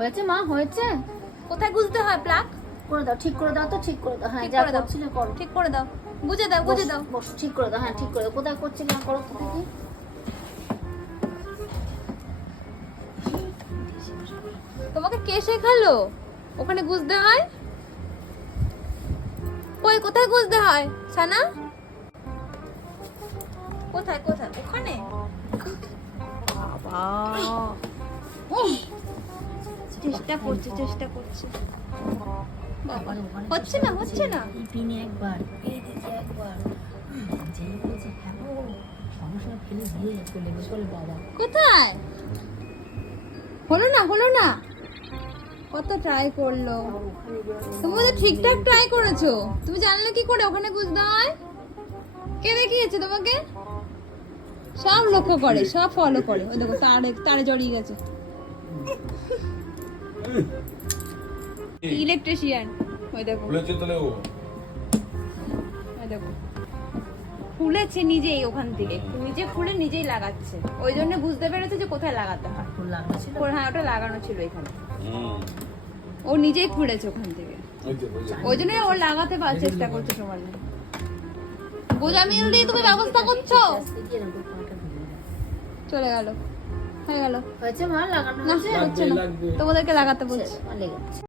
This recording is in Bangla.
হয়েছে মা, হয়েছে? কোথায় গুজতে হয় প্লাগ? করে দাও, ঠিক করে দাও তো, ঠিক করে দাও। হ্যাঁ, ঠিক যা করে দাও। করছিলে করো। ঠিক করে দাও, গুজে দাও, গুজে দাও। বস, ঠিক করে দাও। হ্যাঁ, ঠিক করে দাও। কোথায় করছিলে না, করো তো দেখি। তোমাকে কে শেখালো ওখানে গুজতে হয়? কই, কোথায় গুজতে হয় সানা? কোথায় কোথায়? ওখানে? বাবা, চেষ্টা করছি, চেষ্টা করছি। বাবা, হচ্ছে না, হচ্ছে না। এই পিনে একবার, এই দিকে একবার। যে বলছে হ্যাঁ গো, সমস্যা ফেলে দিয়ে চলে গেছে বলে বাবা। কোথায়? হলো না, হলো না। কত ট্রাই করলো। তুমি তো ঠিকঠাক ট্রাই করেছো। তুমি জানলে কি করে ওখানে গুজতে হয়? কে দেখিয়েছে তোমাকে? সব লক্ষ্য করে, সব ফলো করে। ওই দেখো, তারে জড়িয়ে গেছে। ইলেকট্রিশিয়ান। ওই দেখো, খুলেছে তাহলে ও। ওই দেখো, খুলেছে নিজেই ওখান থেকে, নিজে খুলে নিজেই লাগাচ্ছে। ওই জন্য বুঝতে পেরেছে যে কোথায় লাগাতে হয়। ফুল লাগলো ছিল। হ্যাঁ, ওটা লাগানো ছিল এখানে। হুম। ও নিজেই খুলেছে ওখান থেকে। ওই যে। ওই জন্য ও লাগাতে চেষ্টা করছে সমানে। গোজা মিল দিয়ে তুমি ব্যবস্থা করছো? আজকে কি এরকম পাটা ভিজে গেছে। চলে গেল, হয়ে গেল। হয়েছে মা, লাগানো না, হয়েছে? হচ্ছে না। তোমাদেরকে লাগাতে বলছি। লেগে গেছে।